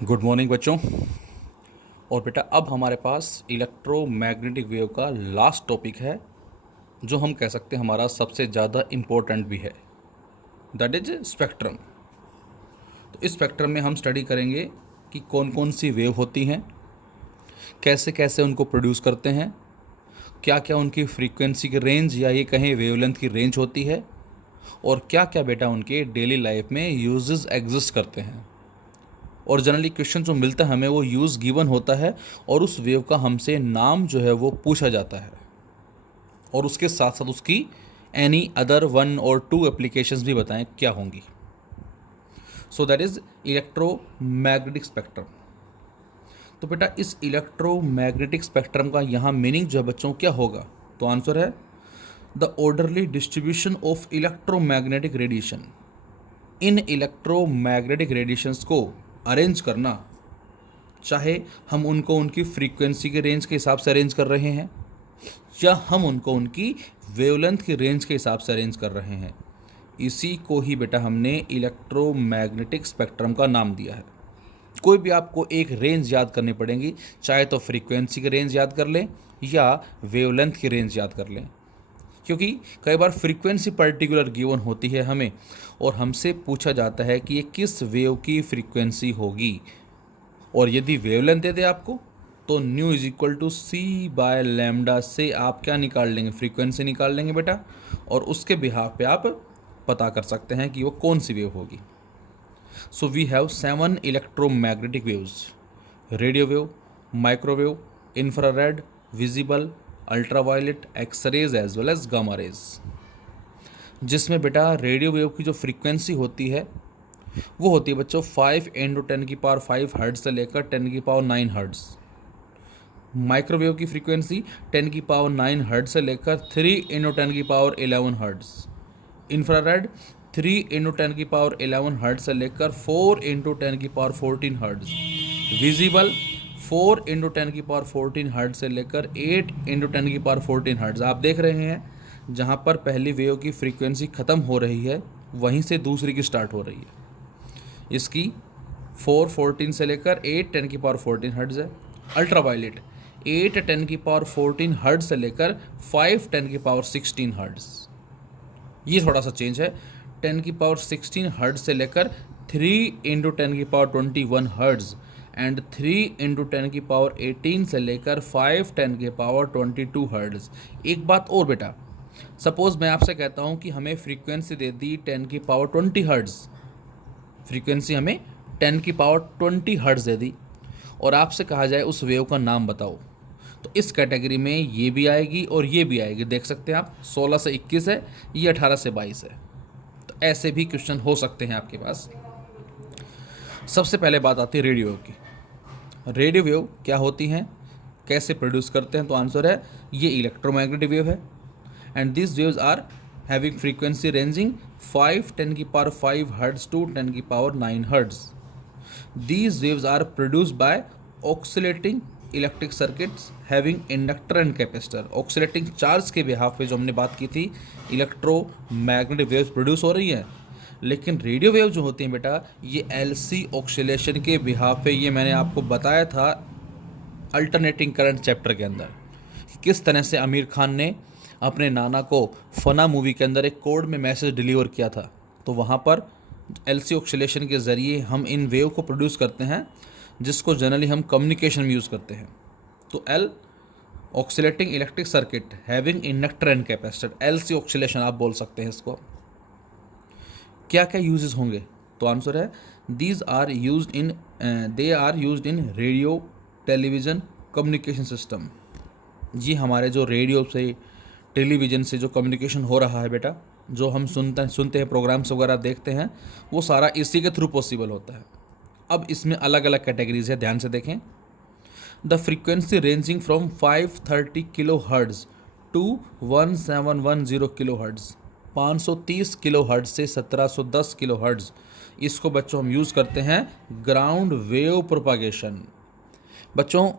Good morning बच्चों। और बेटा अब हमारे पास इलेक्ट्रोमैग्नेटिक वेव का लास्ट टॉपिक है, जो हम कह सकते हैं हमारा सबसे ज़्यादा इम्पोर्टेंट भी है, दैट इज स्पेक्ट्रम। तो इस स्पेक्ट्रम में हम स्टडी करेंगे कि कौन कौन सी वेव होती हैं, कैसे कैसे उनको प्रोड्यूस करते हैं, क्या क्या उनकी फ्रीक्वेंसी की रेंज या ये कहें वेवलेंथ की रेंज होती है, और क्या क्या बेटा उनके डेली लाइफ में यूजेस एग्जिस्ट करते हैं। और जनरली क्वेश्चन जो मिलता है हमें वो यूज़ गिवन होता है और उस वेव का हमसे नाम जो है वो पूछा जाता है, और उसके साथ साथ उसकी एनी अदर 1 और 2 एप्लीकेशंस भी बताएं क्या होंगी। So that is electromagnetic spectrum. तो बेटा इस इलेक्ट्रोमैग्नेटिक स्पेक्ट्रम का यहाँ मीनिंग जो है बच्चों क्या होगा, तो आंसर है the orderly distribution of electromagnetic radiation. In electromagnetic radiations को अरेंज करना, चाहे हम उनको उनकी फ्रीक्वेंसी के रेंज के हिसाब से अरेंज कर रहे हैं या हम उनको उनकी वेवलेंथ की रेंज के हिसाब से अरेंज कर रहे हैं, इसी को ही बेटा हमने इलेक्ट्रोमैग्नेटिक स्पेक्ट्रम का नाम दिया है। कोई भी आपको एक रेंज याद करनी पड़ेगी, चाहे तो फ्रीक्वेंसी की रेंज याद कर लें या वेवलेंथ की रेंज याद कर लें, क्योंकि कई बार फ्रीक्वेंसी पर्टिकुलर गिवन होती है हमें और हमसे पूछा जाता है कि ये किस वेव की फ्रीक्वेंसी होगी, और यदि वेवलेंथ दे दे आपको तो nu is equal to c by lambda से आप क्या निकाल लेंगे, फ्रीक्वेंसी निकाल लेंगे बेटा, और उसके बिहाफ पे आप पता कर सकते हैं कि वो कौन सी वेव होगी। So we have 7 electromagnetic waves: radio wave, microwave, infrared, visible, ultraviolet, x-rays as well as gamma rays. जिसमें बेटा रेडियो वेव की जो फ्रीक्वेंसी होती है वो होती है बच्चों 5 × 10⁵ हर्ट्ज से लेकर 10⁹ हर्ट्ज। माइक्रोवेव की फ्रीक्वेंसी 10⁹ हर्ट्ज से लेकर 3 × 10⁻11 हर्ट्ज। इंफ्रारेड 3 × 10⁻11 हर्ट्ज से लेकर 4 × 10⁻14 हर्ट्ज। विजिबल 4 × 10⁻14 हर्ट्ज से लेकर 8 × 10⁻14 हर्ट्ज। आप देख रहे हैं जहाँ पर पहली वेव की फ्रीक्वेंसी ख़त्म हो रही है वहीं से दूसरी की स्टार्ट हो रही है। इसकी 414 से लेकर 8 × 10⁻14 हर्ट्ज है। अल्ट्रावायलेट 8 × 10⁻14 हर्ट्ज से लेकर 5 × 10⁻16 हर्ट्ज। ये थोड़ा सा चेंज है, 10⁻16 हर्ट्ज से लेकर 3 × 10⁻21 हर्ट्ज एंड 3 × 10⁻18 से लेकर 5 10⁻22 हर्ट्ज। एक बात और बेटा, सपोज मैं आपसे कहता हूँ कि हमें फ्रीक्वेंसी दे दी 10⁻20 हर्ट्ज, फ्रीक्वेंसी हमें 10⁻20 हर्ट्ज दे दी और आपसे कहा जाए उस वेव का नाम बताओ, तो इस कैटेगरी में ये भी आएगी और ये भी आएगी। देख सकते हैं आप 16 से 21 है, ये 18 से 22 है। तो ऐसे भी क्वेश्चन हो सकते हैं आपके पास। सबसे पहले बात आती है रेडियो वेव की। रेडियो वेव क्या होती हैं, कैसे प्रोड्यूस करते हैं, तो आंसर है ये इलेक्ट्रोमैग्नेटिक वेव है and this waves are having frequency ranging 5 10⁵ hertz to 10⁹ hertz. These waves are produced by oscillating electric circuits having inductor and capacitor. Oscillating charge के बिहाफ पे जो हमने बात की थी इलेक्ट्रोमैग्नेटिक वेव्स प्रोड्यूस हो रही हैं, लेकिन रेडियो वेव जो होती हैं बेटा ये LC ऑक्सीलेशन के बिहाफ पे, ये मैंने आपको बताया था अल्टरनेटिंग करंट चैप्टर के अंदर, किस तरह से आमिर खान ने अपने नाना को फना मूवी के अंदर एक कोड में मैसेज डिलीवर किया था। तो वहाँ पर LC ऑक्सीलेशन के ज़रिए हम इन वेव को प्रोड्यूस करते हैं, जिसको जनरली हम कम्युनिकेशन में यूज़ करते हैं। तो L oscillating electric circuit having inductor and capacitor, LC oscillation आप बोल सकते हैं इसको। क्या क्या यूजेस होंगे, तो आंसर है they are used in radio, television, communication system. ये हमारे जो रेडियो से, टेलीविज़न से जो कम्युनिकेशन हो रहा है बेटा, जो हम सुनते हैं प्रोग्राम्स वगैरह देखते हैं, वो सारा इसी के थ्रू पॉसिबल होता है। अब इसमें अलग अलग कैटेगरीज है, ध्यान से देखें। The frequency ranging from 530 kilohertz to 1710 kilohertz, 530 kilohertz से 1710 किलो हर्ट्ज, इसको बच्चों हम यूज़ करते हैं ग्राउंड वेव प्रोपागेशन। बच्चों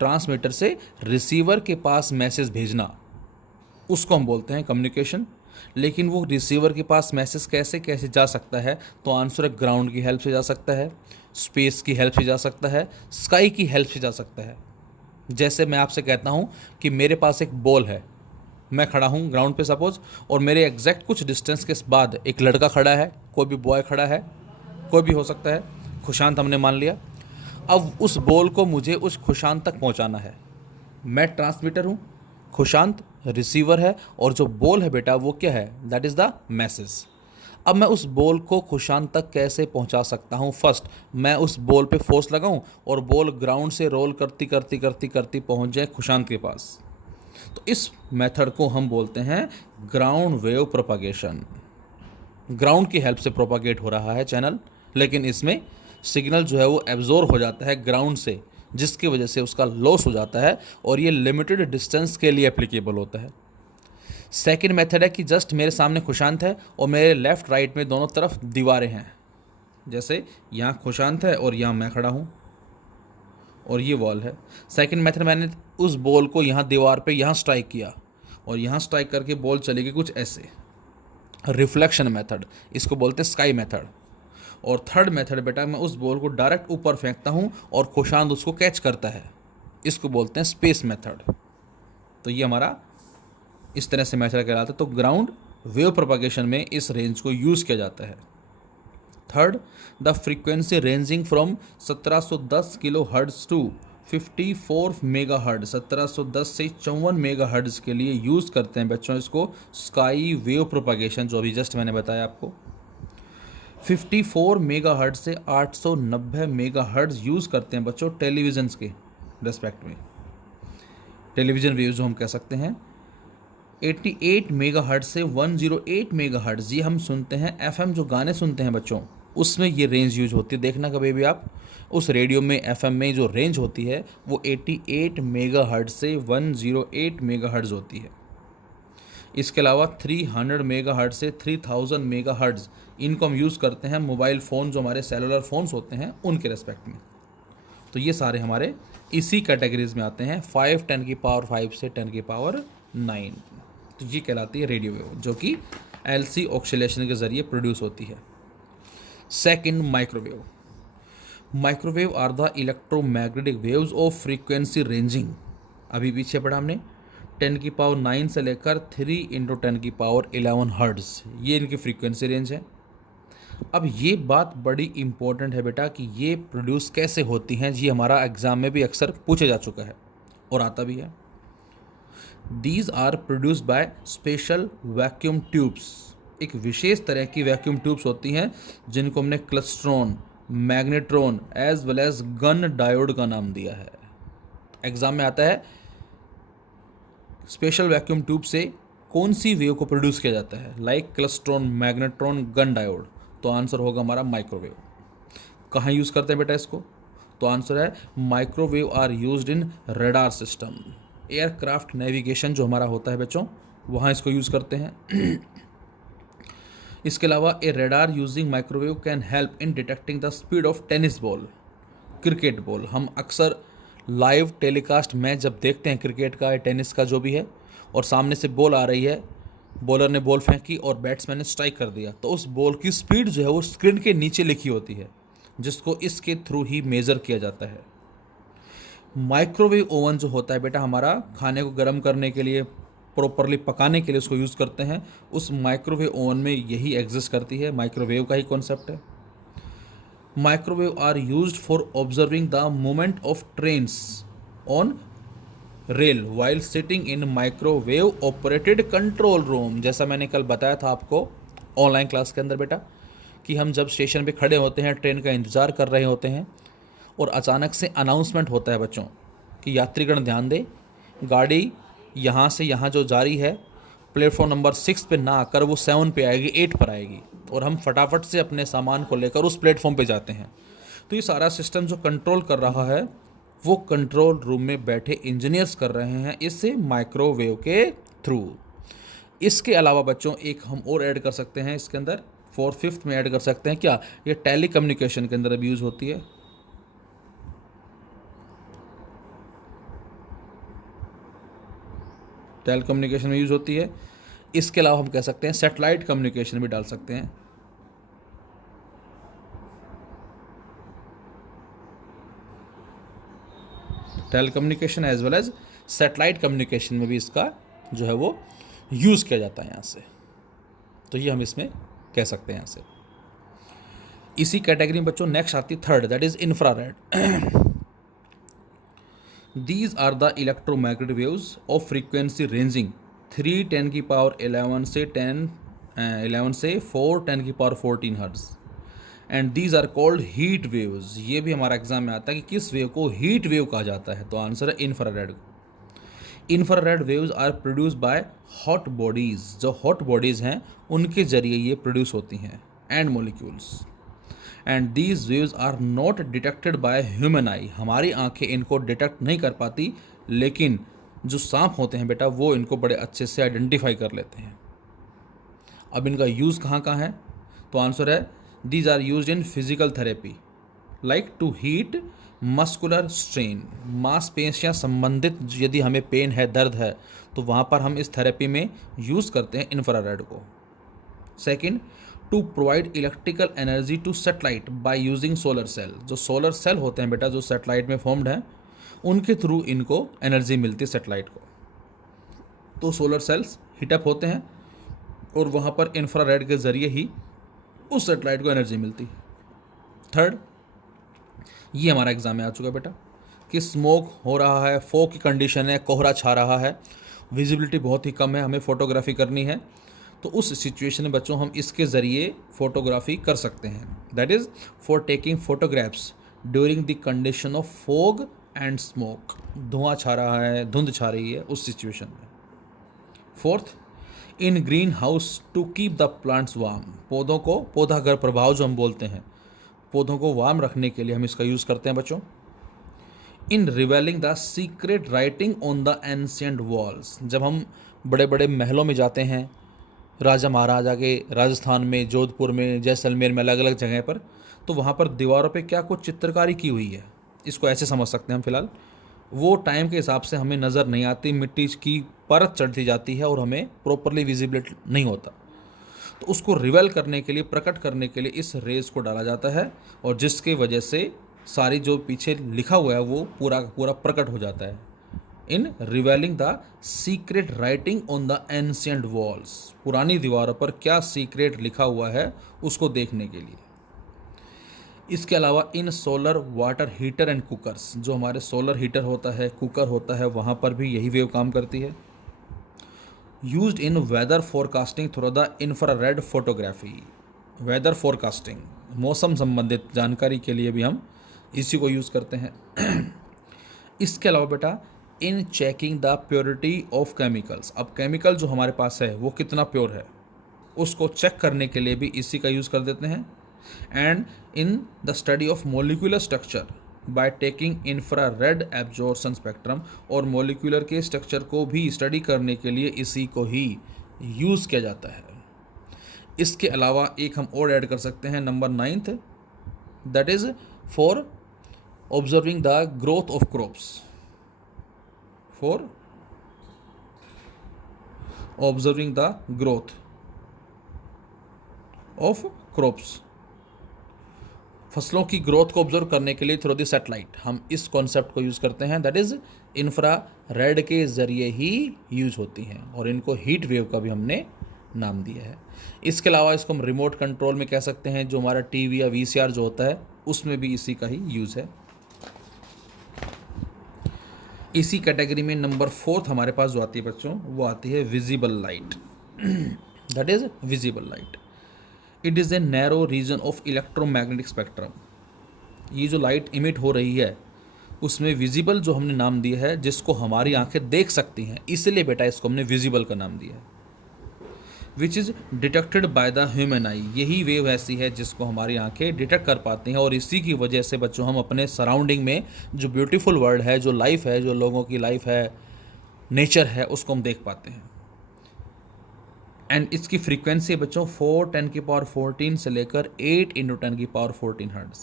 ट्रांसमीटर से रिसीवर के पास मैसेज भेजना, उसको हम बोलते हैं कम्युनिकेशन। लेकिन वो रिसीवर के पास मैसेज कैसे कैसे जा सकता है, तो आंसर है ग्राउंड की हेल्प से जा सकता है, स्पेस की हेल्प से जा सकता है, स्काई की हेल्प से जा सकता है। जैसे मैं आपसे कहता हूँ कि मेरे पास एक बॉल है, मैं खड़ा हूँ ग्राउंड पे सपोज, और मेरे एग्जैक्ट कुछ डिस्टेंस के बाद एक लड़का खड़ा है, कोई भी बॉय खड़ा है, कोई भी हो सकता है, खुशांत हमने मान लिया। अब उस बॉल को मुझे उस खुशांत तक पहुँचाना है। मैं ट्रांसमीटर हूँ, खुशांत रिसीवर है, और जो बॉल है बेटा वो क्या है, दैट इज़ द मैसेज। अब मैं उस बॉल को खुशांत तक कैसे पहुंचा सकता हूं? फर्स्ट मैं उस बॉल पे फोर्स लगाऊं और बॉल ग्राउंड से रोल करती करती करती करती पहुंच जाए खुशांत के पास। तो इस मेथड को हम बोलते हैं ग्राउंड वेव प्रोपागेशन। ग्राउंड की हेल्प से प्रोपागेट हो रहा है चैनल, लेकिन इसमें सिग्नल जो है वो एब्जॉर्ब हो जाता है ग्राउंड से, जिसकी वजह से उसका लॉस हो जाता है, और ये लिमिटेड डिस्टेंस के लिए एप्लीकेबल होता है। सेकंड मेथड है कि जस्ट मेरे सामने खुशांत है और मेरे लेफ्ट राइट में दोनों तरफ दीवारें हैं। जैसे यहाँ खुशांत है और यहाँ मैं खड़ा हूँ और ये वॉल है। सेकंड मेथड, मैंने उस बॉल को यहाँ दीवार पे यहाँ स्ट्राइक किया और यहाँ स्ट्राइक करके बॉल चलेगी कुछ ऐसे, रिफ्लेक्शन मेथड, इसको बोलते हैं स्काई मेथड। और थर्ड मेथड बेटा, मैं उस बॉल को डायरेक्ट ऊपर फेंकता हूँ और खुशांत उसको कैच करता है, इसको बोलते हैं स्पेस मेथड। तो ये हमारा इस तरह से मेथड कहलाता है। तो ग्राउंड वेव प्रोपागेशन में इस रेंज को यूज़ किया जाता है। Third, the frequency ranging from 1710 kilohertz to 54 megahertz, 1710 से 54 मेगा हर्ट्ज के लिए यूज़ करते हैं बच्चों इसको स्काई वेव प्रोपागेशन, जो अभी जस्ट मैंने बताया आपको। 54 मेगा हर्ट्ज से 890 मेगा हर्ट्ज यूज़ करते हैं बच्चों टेलीविजन के रेस्पेक्ट में, टेलीविजन वेव जो हम कह सकते हैं। 88 मेगाहर्ट्ज से 108 मेगाहर्ट्ज, ये हम सुनते हैं एफएम जो गाने सुनते हैं बच्चों, उसमें ये रेंज यूज होती है। देखना कभी भी आप उस रेडियो में एफएम में जो रेंज होती है वो 88 मेगाहर्ट्ज से 108 मेगाहर्ट्ज होती है। इसके अलावा 300 मेगाहर्ट्ज से 3000 मेगाहर्ट्ज, इनको हम यूज़ करते हैं मोबाइल फ़ोन, जो हमारे सेलुलर फ़ोन्स होते हैं उनके रेस्पेक्ट में। तो ये सारे हमारे इसी कैटेगरीज में आते हैं, 5 10 की पावर 5 से 10 की पावर 9। तो ये कहलाती है रेडियो वेव, जो कि एलसी ऑक्सीलेशन के ज़रिए प्रोड्यूस होती है। Second, microwave. Microwave are the electromagnetic waves of frequency ranging, अभी पीछे पढ़ा हमने, 10 की पावर 9 से लेकर 3 × 10 की पावर 11 हर्ट्ज, ये इनकी फ्रीक्वेंसी रेंज है। अब ये बात बड़ी इंपॉर्टेंट है बेटा कि ये प्रोड्यूस कैसे होती हैं, जी हमारा एग्ज़ाम में भी अक्सर पूछा जा चुका है और आता भी है। These are produced by special vacuum tubes, एक विशेष तरह की वैक्यूम ट्यूब्स होती हैं जिनको हमने klystron, magnetron as well as gun diode का नाम दिया है। एग्जाम में आता है स्पेशल वैक्यूम ट्यूब से कौन सी वेव को प्रोड्यूस किया जाता है, लाइक क्लस्ट्रॉन, मैग्नेट्रॉन, गन डायोड, तो आंसर होगा हमारा माइक्रोवेव। कहाँ यूज़ करते हैं बेटा इसको, तो आंसर है microwave are used in radar system, aircraft navigation जो हमारा होता है बच्चों, वहाँ इसको यूज़ करते हैं। इसके अलावा a radar using microwave can help in detecting the speed of tennis ball, cricket ball. हम अक्सर लाइव टेलीकास्ट मैच जब देखते हैं क्रिकेट का या टेनिस का जो भी है, और सामने से बॉल आ रही है, बॉलर ने बॉल फेंकी और बैट्समैन ने स्ट्राइक कर दिया, तो उस बॉल की स्पीड जो है वो स्क्रीन के नीचे लिखी होती है, जिसको इसके थ्रू ही मेज़र किया जाता है। माइक्रोवेव ओवन जो होता है बेटा हमारा खाने को गर्म करने के लिए, प्रॉपरली पकाने के लिए उसको यूज़ करते हैं, उस माइक्रोवेव ओवन में यही एग्जिस्ट करती है, माइक्रोवेव का ही कॉन्सेप्ट है। Microwave are used for observing the movement of trains on rail while sitting in microwave operated control room. जैसा मैंने कल बताया था आपको ऑनलाइन क्लास के अंदर बेटा, कि हम जब स्टेशन पे खड़े होते हैं, ट्रेन का इंतज़ार कर रहे होते हैं, और अचानक से अनाउंसमेंट होता है बच्चों कि यात्रीगण ध्यान दें, गाड़ी यहाँ से यहाँ जो जा रही है प्लेटफॉर्म नंबर 6 पे ना आकर वो 7 पे आएगी, 8 पर आएगी, और हम फटाफट से अपने सामान को लेकर उस प्लेटफॉर्म पे जाते हैं। तो ये सारा सिस्टम जो कंट्रोल कर रहा है वो कंट्रोल रूम में बैठे इंजीनियर्स कर रहे हैं इस माइक्रोवेव के थ्रू। इसके अलावा बच्चों एक हम और ऐड कर सकते हैं इसके अंदर, 4th 5th में ऐड कर सकते हैं क्या, ये टेली कम्युनिकेशन के अंदर अभी यूज़ होती है। टेली कम्युनिकेशन में यूज़ होती है। इसके अलावा हम कह सकते हैं सैटेलाइट कम्युनिकेशन भी डाल सकते हैं। Telecommunication as well as satellite communication में भी इसका जो है वो यूज़ किया जाता है यहाँ से। तो ये हम इसमें कह सकते हैं यहाँ से। इसी कैटेगरी में बच्चों नेक्स्ट आती है third, that is infrared. These are the electromagnetic waves of frequency ranging 3 10 की पावर 11 से 11 से 4 10 की power 14 hertz and these are called heat waves. ये भी हमारा एग्जाम में आता है कि किस वेव को हीट वेव कहा जाता है, तो आंसर है infrared. Infrared waves are produce by hot bodies, जो हॉट बॉडीज़ हैं उनके जरिए ये प्रोड्यूस होती हैं and molecules, and these waves are not detected by human eye. हमारी आंखें इनको डिटेक्ट नहीं कर पाती, लेकिन जो सांप होते हैं बेटा वो इनको बड़े अच्छे से आइडेंटिफाई कर लेते हैं। अब इनका यूज़ कहाँ कहाँ है, तो आंसर है these are use in physical therapy like to heat muscular strain. मांसपेशियाँ संबंधित यदि हमें पेन है, दर्द है, तो वहाँ पर हम इस थेरेपी में यूज़ करते हैं इंफ्रारेड को। Second, to provide electrical energy to satellite by using solar cell. जो सोलर सेल होते हैं बेटा जो सेटेलाइट में फॉर्म्ड हैं, उनके थ्रू इनको एनर्जी मिलती है सेटेलाइट को। तो सोलर सेल्स हीटअप होते हैं और वहाँ पर इंफ्रारेड के ज़रिए ही उस सेटेलाइट को एनर्जी मिलती है। थर्ड, ये हमारा एग्जाम में आ चुका है बेटा कि स्मोक हो रहा है, फॉग की कंडीशन है, कोहरा छा रहा है, विजिबिलिटी बहुत ही कम है, हमें फोटोग्राफी करनी है, तो उस सिचुएशन में बच्चों हम इसके ज़रिए फ़ोटोग्राफी कर सकते हैं। That is for taking photographs during the condition of fog and smoke. धुआं छा रहा है, धुंध छा रही है, उस सिचुएशन में। Fourth, in greenhouse to keep the plants warm. पौधों को, पौधा घर प्रभाव जो हम बोलते हैं, पौधों को वार्म रखने के लिए हम इसका यूज़ करते हैं बच्चों। In revealing the secret writing on the ancient walls. जब हम बड़े बड़े महलों में जाते हैं, राजा महाराजा के राजस्थान में, जोधपुर में, जैसलमेर में, अलग अलग जगह पर, तो वहाँ पर दीवारों पे क्या कुछ चित्रकारी की हुई है, इसको ऐसे समझ सकते हैं हम फिलहाल। वो टाइम के हिसाब से हमें नज़र नहीं आती, मिट्टी की परत चढ़ती जाती है और हमें प्रॉपरली विजिबिलिटी नहीं होता, तो उसको रिवेल करने के लिए, प्रकट करने के लिए इस रेज को डाला जाता है, और जिसकी वजह से सारी जो पीछे लिखा हुआ है वो पूरा पूरा प्रकट हो जाता है। In revealing the secret writing on the ancient walls. पुरानी दीवारों पर क्या सीक्रेट लिखा हुआ है उसको देखने के लिए। इसके अलावा in solar water heater and cookers, जो हमारे सोलर हीटर होता है, कुकर होता है, वहाँ पर भी यही वेव काम करती है। Used in weather forecasting through the infrared photography. Weather forecasting, मौसम संबंधित जानकारी के लिए भी हम इसी को यूज़ करते हैं। इसके अलावा बेटा इन checking the purity of chemicals. अब केमिकल जो हमारे पास है वो कितना प्योर है, उसको चेक करने के लिए भी इसी का यूज़ कर देते हैं। And in the study of molecular structure by taking infrared absorption spectrum. और मोलिकुलर के स्ट्रक्चर को भी स्टडी करने के लिए इसी को ही यूज़ किया जाता है। इसके अलावा एक हम और ऐड कर सकते हैं, number 9th, that is for observing the growth of crops. For observing the growth of crops, फसलों की ग्रोथ को ऑब्जर्व करने के लिए थ्रू द सैटेलाइट हम इस कॉन्सेप्ट को यूज़ करते हैं। दैट इज़ इंफ्रारेड के ज़रिए ही यूज होती हैं, और इनको हीट वेव का भी हमने नाम दिया है। इसके अलावा इसको हम रिमोट कंट्रोल में कह सकते हैं, जो हमारा टीवी या वीसीआर जो होता है उसमें भी इसी का ही यूज़ है। इसी कैटेगरी में नंबर 4 हमारे पास जो आती है बच्चों, वो आती है visible light. That is visible light, it is a narrow region of electromagnetic spectrum. ये जो लाइट इमिट हो रही है उसमें विजिबल जो हमने नाम दिया है, जिसको हमारी आंखें देख सकती हैं, इसलिए बेटा इसको हमने विजिबल का नाम दिया है। Which is detected by the human आई। यही वेव ऐसी है जिसको हमारी आंखें डिटेक्ट कर पाती हैं, और इसी की वजह से बच्चों हम अपने सराउंडिंग में जो ब्यूटीफुल वर्ल्ड है, जो लाइफ है, जो लोगों की लाइफ है, नेचर है, उसको हम देख पाते हैं। एंड इसकी फ्रीक्वेंसी बच्चों 4 10 की पावर 14 से लेकर 8 × 10 की power 14 hertz,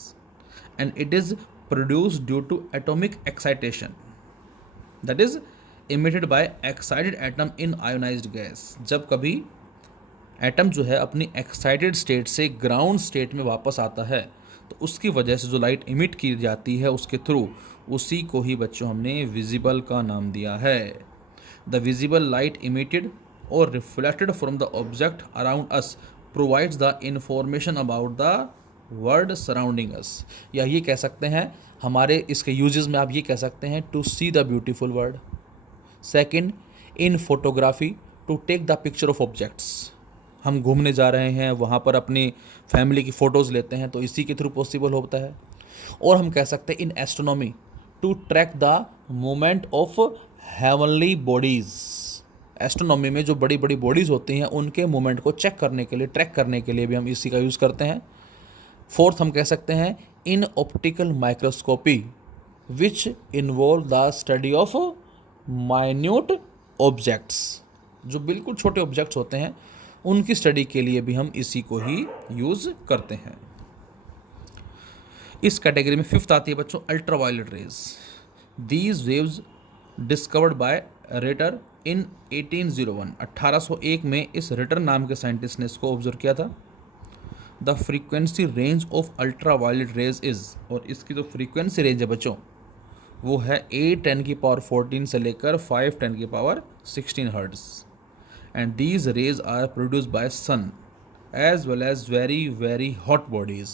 and it is produce due to atomic excitation. That is emitted by excited atom in ionised gas, जब कभी एटम जो है अपनी एक्साइटेड स्टेट से ग्राउंड स्टेट में वापस आता है तो उसकी वजह से जो लाइट इमिट की जाती है उसके थ्रू, उसी को ही बच्चों हमने विजिबल का नाम दिया है। द विजिबल लाइट इमिटेड और reflected from the object around us provides the information about the world surrounding us, या ये कह सकते हैं हमारे इसके यूजेस में आप ये कह सकते हैं to see the beautiful world. Second, in photography to take the picture of objects, हम घूमने जा रहे हैं वहाँ पर अपनी फैमिली की फ़ोटोज़ लेते हैं तो इसी के थ्रू पॉसिबल होता है। और हम कह सकते हैं in astronomy to track the movement of heavenly bodies, astronomy में जो बड़ी बड़ी बॉडीज़ होती हैं उनके मूवमेंट को चेक करने के लिए, ट्रैक करने के लिए भी हम इसी का यूज़ करते हैं। फोर्थ, हम कह सकते हैं in optical microscopy which involve the study of minute objects, जो बिल्कुल छोटे ऑब्जेक्ट्स होते हैं उनकी स्टडी के लिए भी हम इसी को ही यूज़ करते हैं। इस कैटेगरी में फिफ्थ आती है बच्चों ultraviolet rays. These waves discovered by Ritter in 1801, 1801 में इस रिटर नाम के साइंटिस्ट ने इसको ऑब्जर्व किया था। The frequency range of ultraviolet rays is, और इसकी जो फ्रीक्वेंसी रेंज है बच्चों वो है 8×10⁻14 से लेकर 5×10⁻16 hertz. And these rays are produced by sun as well as very hot bodies,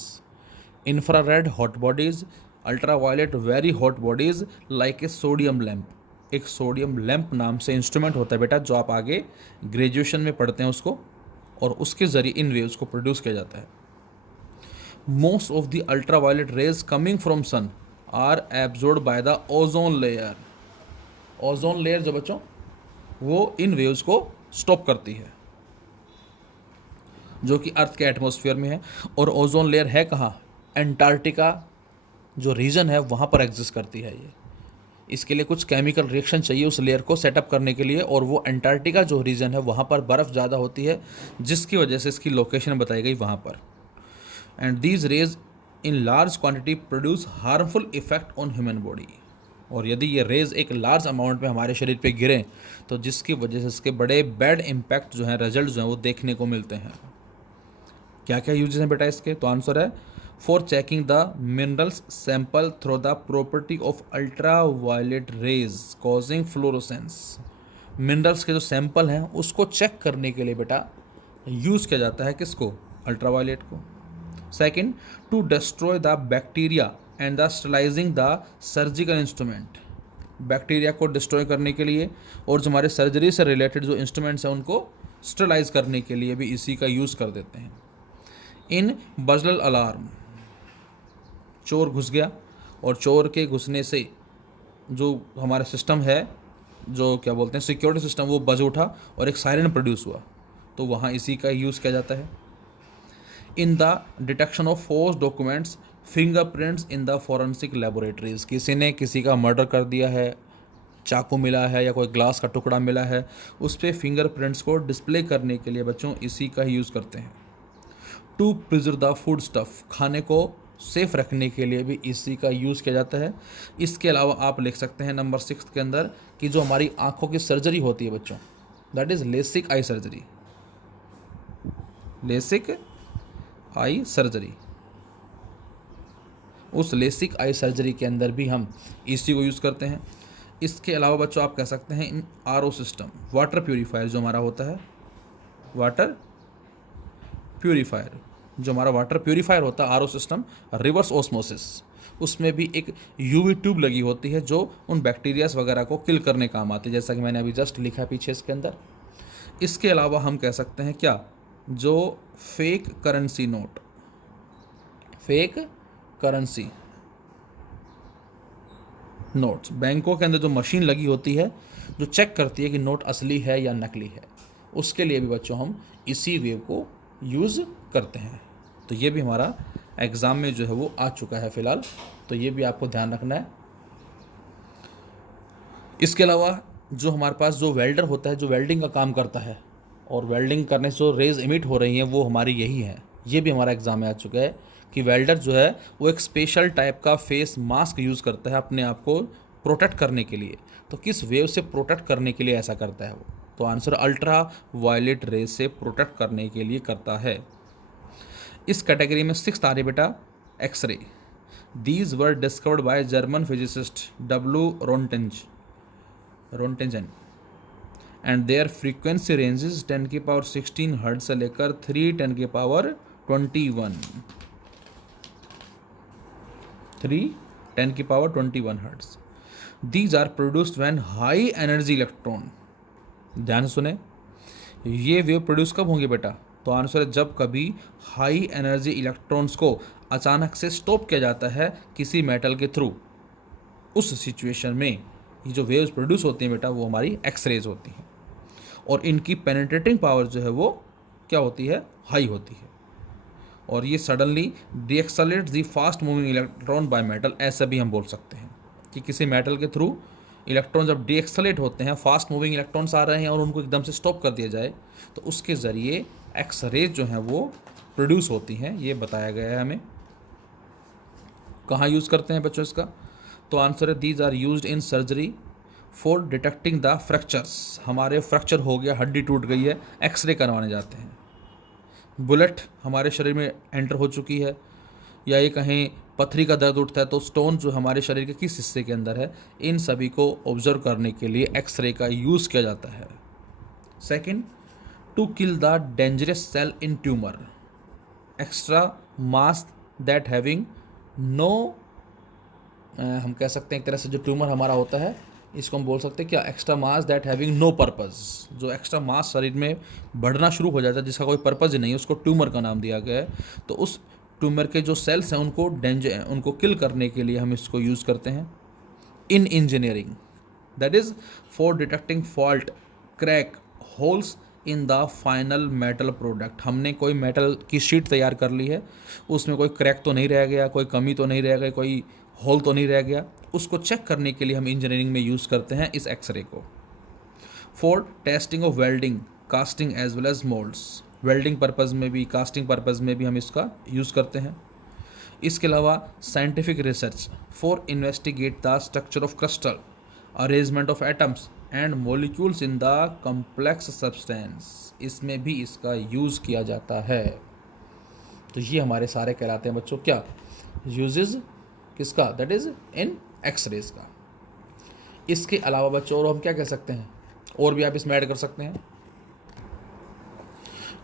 infrared hot bodies, ultraviolet very hot bodies like a sodium lamp। एक सोडियम लैंप नाम से इंस्ट्रूमेंट होता है बेटा जो आप आगे ग्रेजुएशन में पढ़ते हैं उसको, और उसके ज़रिए इन वेव्स को प्रोड्यूस किया जाता है। Most of the ultraviolet rays coming from sun are absorbed by the ozone layer. Ozone layer जो बच्चों वो इन वेव्स को स्टॉप करती है, जो कि अर्थ के एटमॉस्फेयर में है। और ओजोन लेयर है कहाँ? एंटार्क्टिका जो रीजन है वहाँ पर एग्जिस्ट करती है ये। इसके लिए कुछ केमिकल रिएक्शन चाहिए उस लेयर को सेटअप करने के लिए, और वो एंटार्क्टिका जो रीजन है वहाँ पर बर्फ़ ज़्यादा होती है जिसकी वजह से इसकी लोकेशन बताई गई वहाँ पर। And these raise in large quantity produce harmful effect on human body, और यदि ये रेज एक लार्ज अमाउंट में हमारे शरीर पे गिरें तो जिसकी वजह से इसके बड़े बैड इम्पैक्ट जो हैं, रिजल्ट जो हैं वो देखने को मिलते हैं। क्या क्या यूजेस हैं बेटा इसके? तो आंसर है for checking the minerals sample through the property of ultraviolet rays causing fluorescence. Minerals के जो सैंपल हैं उसको चेक करने के लिए बेटा यूज़ किया जाता है किसको? अल्ट्रावायलेट को। Second, to destroy the bacteria and the sterilising the surgical instrument, bacteria को डिस्ट्रॉय करने के लिए और जो हमारे सर्जरी से रिलेटेड जो इंस्ट्रूमेंट्स हैं उनको स्टरलाइज करने के लिए भी इसी का यूज़ कर देते हैं। इन बजल अलार्म, चोर घुस गया और चोर के घुसने से जो हमारा सिस्टम है, जो क्या बोलते हैं सिक्योरिटी सिस्टम, वो बज उठा और एक सायरन प्रोड्यूस हुआ, तो वहाँ इसी का यूज़ किया जाता है। In the detection of force documents, fingerprints in the forensic laboratories, किसी ने किसी का मर्डर कर दिया है, चाकू मिला है या कोई ग्लास का टुकड़ा मिला है, उस पर फिंगरप्रिंट्स को डिस्प्ले करने के लिए बच्चों इसी का यूज़ करते हैं। To preserve the foodstuff, खाने को सेफ रखने के लिए भी इसी का यूज़ किया जाता है। इसके अलावा आप लिख सकते हैं नंबर 6 के अंदर कि जो हमारी आँखों की सर्जरी होती है बच्चों, that is LASIK eye surgery, LASIK eye surgery, उस लेसिक आई सर्जरी के अंदर भी हम इसी को यूज़ करते हैं। इसके अलावा बच्चों आप कह सकते हैं इन आरओ सिस्टम, वाटर प्यूरीफायर जो हमारा होता है, वाटर प्यूरीफायर, जो हमारा वाटर प्यूरीफायर होता है आरओ सिस्टम, रिवर्स ऑस्मोसिस, उसमें भी एक यूवी ट्यूब लगी होती है जो उन बैक्टीरियाज वगैरह को किल करने काम आती है, जैसा कि मैंने अभी जस्ट लिखा है पीछे इसके अंदर। इसके अलावा हम कह सकते हैं क्या, जो fake currency note, fake currency notes, बैंकों के अंदर जो मशीन लगी होती है जो चेक करती है कि नोट असली है या नकली है, उसके लिए भी बच्चों हम इसी वेव को यूज़ करते हैं। तो ये भी हमारा एग्ज़ाम में जो है वो आ चुका है फ़िलहाल, तो ये भी आपको ध्यान रखना है। इसके अलावा जो हमारे पास जो वेल्डर होता है, जो वेल्डिंग का काम करता है, और वेल्डिंग करने से जो रेज इमिट हो रही हैं वो हमारी यही है, ये भी हमारा एग्ज़ाम में आ चुका है कि वेल्डर जो है वो एक स्पेशल टाइप का फेस मास्क यूज़ करता है अपने आप को प्रोटेक्ट करने के लिए। तो किस वेव से प्रोटेक्ट करने के लिए ऐसा करता है वो? तो आंसर अल्ट्रा वायलेट रेज से प्रोटेक्ट करने के लिए करता है। इस कैटेगरी में 6th आ रही बेटा x-ray. These were discovered by German physicist W Roentgen and their frequency ranges 10 की पावर 16 हर्ट्ज से लेकर 3 10 की power 21 hertz. These are produced when high energy electron, ध्यान से सुने, ये वेव प्रोड्यूस कब होंगे बेटा? तो आंसर है जब कभी हाई एनर्जी इलेक्ट्रॉन्स को अचानक से स्टॉप किया जाता है किसी मेटल के थ्रू, उस सिचुएशन में ये जो वेव्स प्रोड्यूस होती हैं बेटा वो हमारी एक्सरेज होती हैं, और इनकी पेनिट्रेटिंग पावर जो है वो क्या होती है? हाई होती है, और ये suddenly decelerate the fast moving electron by metal, ऐसा भी हम बोल सकते हैं कि किसी मेटल के थ्रू इलेक्ट्रॉन जब डीएक्सेलरेट होते हैं, फास्ट मूविंग इलेक्ट्रॉन्स आ रहे हैं और उनको एकदम से स्टॉप कर दिया जाए, तो उसके ज़रिए एक्सरेज जो हैं वो प्रोड्यूस होती हैं। ये बताया गया है हमें। कहाँ यूज़ करते हैं बच्चों इसका? तो आंसर है these are used in surgery for detecting the fractures. हमारे फ्रैक्चर हो गया, हड्डी टूट गई है, एक्सरे करवाने जाते हैं। बुलेट हमारे शरीर में एंटर हो चुकी है, या ये कहीं पथरी का दर्द उठता है तो स्टोन जो हमारे शरीर के किस हिस्से के अंदर है, इन सभी को ऑब्जर्व करने के लिए एक्सरे का यूज़ किया जाता है। Second, to kill the dangerous cell in tumour, extra mass that having no, हम कह सकते हैं एक तरह से जो ट्यूमर हमारा होता है इसको हम बोल सकते हैं क्या? Extra mass that having no purpose. जो एक्स्ट्रा मास शरीर में बढ़ना शुरू हो जाता है जिसका कोई पर्पज़ ही नहीं है, उसको ट्यूमर का नाम दिया गया है। तो उस ट्यूमर के जो सेल्स हैं उनको किल करने के लिए हम इसको यूज़ करते हैं। इन engineering, that is for detecting fault, crack, holes in the final metal product. हमने कोई मेटल की शीट तैयार कर ली है, उसमें कोई क्रैक तो नहीं रह गया, कोई कमी तो नहीं रह गई, कोई होल तो नहीं रह गया, उसको चेक करने के लिए हम इंजीनियरिंग में यूज़ करते हैं इस एक्सरे को। For testing of welding, casting as well as moulds, welding purpose में भी, कास्टिंग पर्पज़ में भी हम इसका यूज़ करते हैं। इसके अलावा scientific research for investigate the structure of crystal, arrangement of atoms and molecules in the complex substance, इसमें भी इसका यूज़ किया जाता है। तो ये हमारे सारे कहलाते हैं बच्चों क्या? यूजेस किसका? दैट इज़ इन एक्सरेज का। इसके अलावा बच्चों और हम क्या कह सकते हैं? और भी आप इसमें ऐड कर सकते हैं।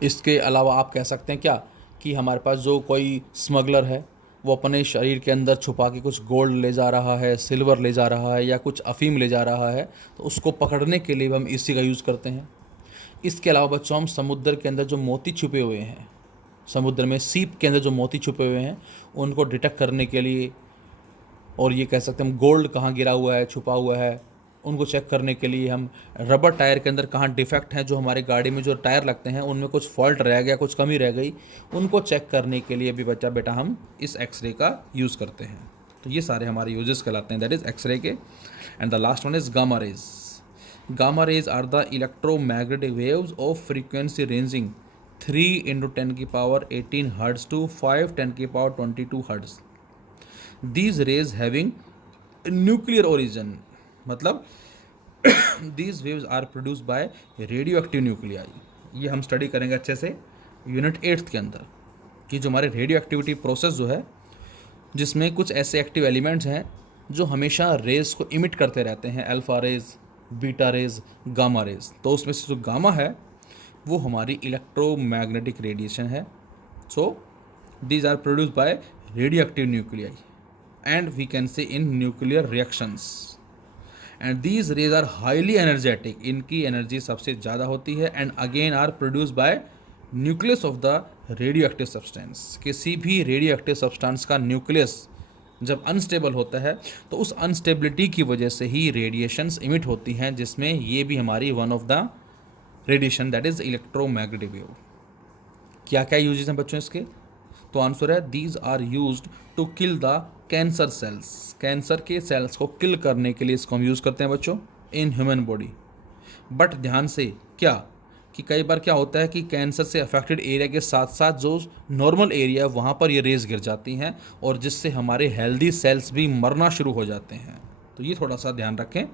इसके अलावा आप कह सकते हैं क्या कि हमारे पास जो कोई स्मगलर है वो अपने शरीर के अंदर छुपा के कुछ गोल्ड ले जा रहा है, सिल्वर ले जा रहा है, या कुछ अफीम ले जा रहा है, तो उसको पकड़ने के लिए हम इसी का यूज़ करते हैं। इसके अलावा बच्चों हम समुद्र के अंदर जो मोती छुपे हुए हैं, समुद्र में सीप के अंदर जो मोती छुपे हुए हैं, उनको डिटेक्ट करने के लिए, और ये कह सकते हैं हम गोल्ड कहाँ गिरा हुआ है, छुपा हुआ है, उनको चेक करने के लिए हम रबर टायर के अंदर कहाँ डिफेक्ट हैं, जो हमारी गाड़ी में जो टायर लगते हैं उनमें कुछ फॉल्ट रह गया, कुछ कमी रह गई, उनको चेक करने के लिए भी बेटा हम इस एक्सरे का यूज़ करते हैं। तो ये सारे हमारे यूजेस कहलाते हैं दैट इज़ एक्सरे के। And the last one is gamma rays. Gamma rays are the electromagnetic waves of frequency ranging 3 × 10 की पावर 18 हर्ट्ज टू 5 10 की power 22 hertz. These rays having nuclear origin, मतलब these waves are produce by radioactive nuclei. ये हम study करेंगे अच्छे से unit 8th के अंदर कि जो हमारे रेडियो एक्टिविटी प्रोसेस जो है, जिसमें कुछ ऐसे एक्टिव एलिमेंट्स हैं जो हमेशा रेज को इमिट करते रहते हैं, alpha rays, beta rays, gamma rays. तो उसमें से जो गामा है वो हमारी इलेक्ट्रोमैग्नेटिक रेडिएशन है। So these are produce by radioactive nuclei and we can say in nuclear reactions. And these rays are highly energetic, इनकी एनर्जी सबसे ज़्यादा होती है। And again are produce by nucleus of the radioactive substance. किसी भी radioactive substance का nucleus जब unstable होता है तो उस अनस्टेबिलिटी की वजह से ही रेडिएशंस इमिट होती हैं, जिसमें ये भी हमारी one of the radiation that is electromagnetic wave. क्या क्या यूजेस हैं बच्चों इसके? तो आंसर है these are used to kill the cancer cells. Cancer के सेल्स को किल करने के लिए इसको हम यूज़ करते हैं बच्चों इन ह्यूमन बॉडी। बट ध्यान से क्या कि कई बार क्या होता है कि कैंसर से अफेक्टेड एरिया के साथ साथ जो नॉर्मल एरिया है वहाँ पर ये रेज गिर जाती हैं, और जिससे हमारे हेल्दी सेल्स भी मरना शुरू हो जाते हैं। तो ये थोड़ा सा ध्यान रखें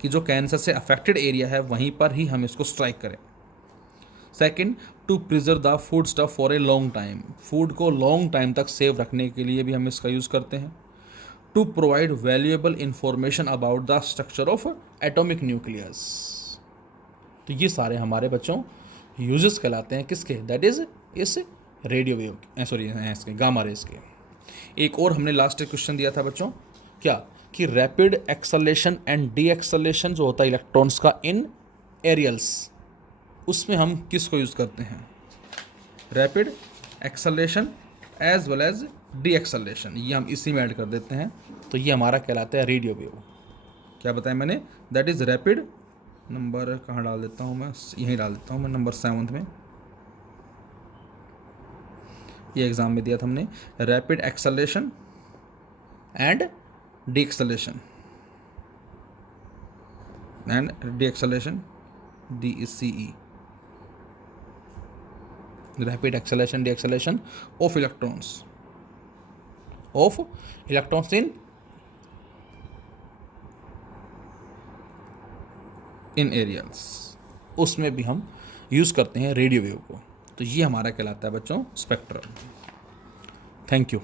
कि जो कैंसर से अफेक्टेड एरिया है वहीं पर ही हम इसको स्ट्राइक करें। Second, to preserve the foodstuff for a long time, food को लॉन्ग टाइम तक सेव रखने के लिए भी हम इसका यूज़ करते हैं। To provide valuable information about the structure of atomic nucleus. तो ये सारे हमारे बच्चों यूजेस कहलाते हैं किसके, दैट इज इस रेडियो वेव सॉरी इसके गामा रेस के। एक और हमने लास्ट क्वेश्चन दिया था बच्चों, क्या कि rapid acceleration and D acceleration जो होता है इलेक्ट्रॉन्स का इन एरियल्स, उसमें हम किसको यूज़ करते हैं, rapid acceleration as well as deacceleration, ये हम इसी में ऐड कर देते हैं। तो ये हमारा कहलाता है रेडियो वेव। क्या बताया मैंने, दैट इज़ रैपिड, नंबर कहाँ डाल देता हूँ मैं, यहीं डाल देता हूँ मैं नंबर 7 में, ये एग्ज़ाम में दिया था हमने, rapid acceleration and D acceleration and D acceleration DECE, rapid acceleration deceleration of electrons in areas, उसमें भी हम यूज़ करते हैं रेडियो वेव को। तो ये हमारा कहलाता है बच्चों स्पेक्ट्रम। Thank you.